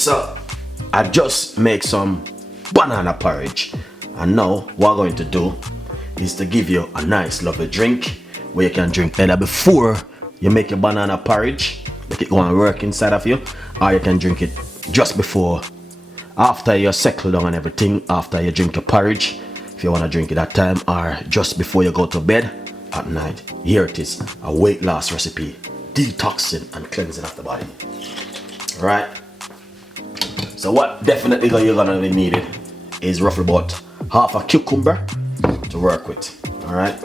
So I just make some banana porridge, and now what I'm going to do is to give you a nice lovely drink where you can drink either before you make your banana porridge, make it go and work inside of you, or you can drink it just before, after you settle down and everything, after you drink your porridge, if you want to drink it that time, or just before you go to bed at night. Here it is, a weight loss recipe, detoxing and cleansing of the body. Alright, so what definitely you're gonna be needed is roughly about half a cucumber to work with. Alright,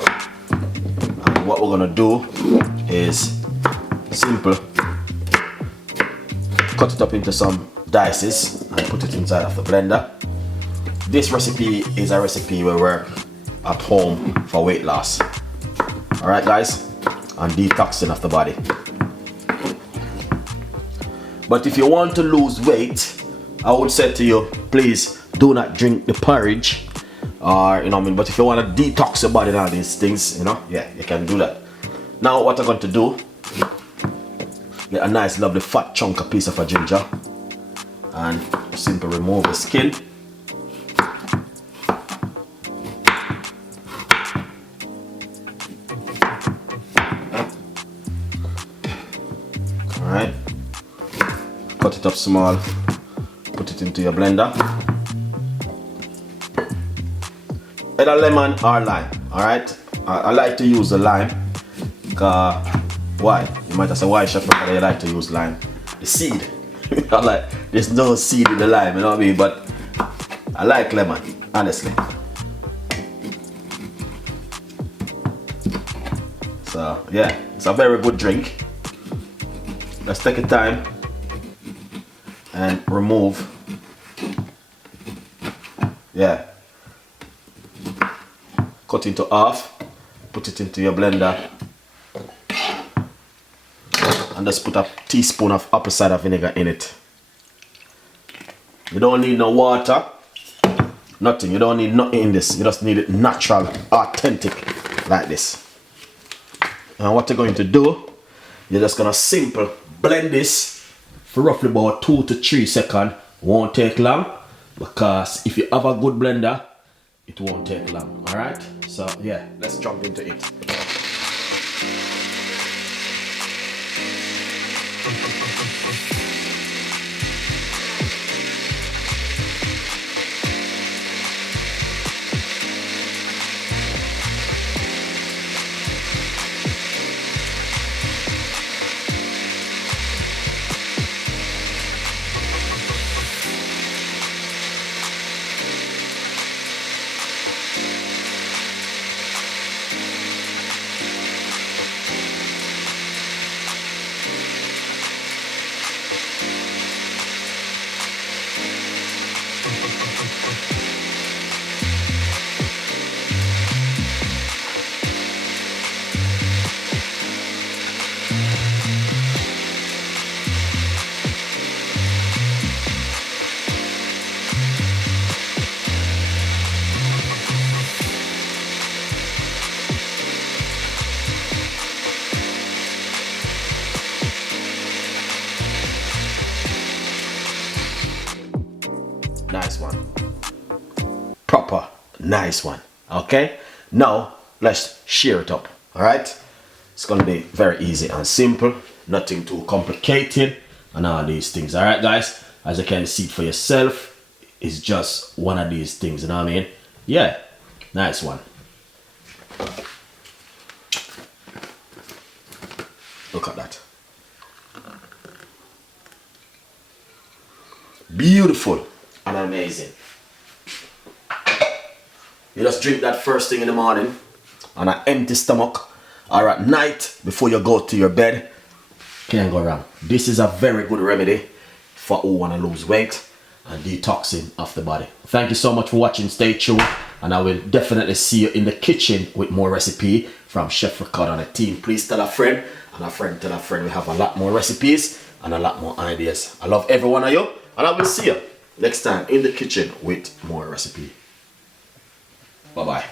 and what we're gonna do is simple, cut it up into some dices and put it inside of the blender. This recipe is a recipe we work at home for weight loss. Alright guys, and detoxing of the body. But if you want to lose weight, I would say to you, please do not drink the porridge, or you know what I mean. But if you want to detox your body and all these things, you know, yeah, you can do that. Now what I'm going to do, get a nice lovely fat chunk, a piece of a ginger, and simply remove the skin. Alright, cut it up small, put it into your blender. Either lemon or lime. Alright, I like to use the lime. Why? You might have said, why Chef Ricardo you like to use lime? The seed. I like, there's no seed in the lime, you know what I mean? But I like lemon, honestly. So yeah, it's a very good drink. Let's take a time and remove. Yeah. Cut into half, put it into your blender, and just put a teaspoon of apple cider vinegar in it. You don't need no water, nothing. You don't need nothing in this. You just need it natural, authentic, like this. And what you're going to do, you're just gonna simple blend this for roughly about 2 to 3 seconds. Won't take long, because if you have a good blender, it won't take long. Alright, so yeah, let's jump into it. Nice one. Proper nice one. Okay, now let's shear it up. All right, it's gonna be very easy and simple, nothing too complicated and all these things. All right guys, as you can see for yourself, it's just one of these things, you know what I mean? Yeah, nice one. Look at that. Beautiful and amazing. You just drink that first thing in the morning on an empty stomach, or at night before you go to your bed. Can't go wrong. This is a very good remedy for who want to lose weight and detoxing of the body. Thank you so much for watching. Stay tuned, and I will definitely see you in the kitchen with more recipe from Chef Ricardo and the team. Please tell a friend, and a friend tell a friend. We have a lot more recipes and a lot more ideas. I love every one of you, and I will see you next time in the kitchen with more recipe. Bye bye.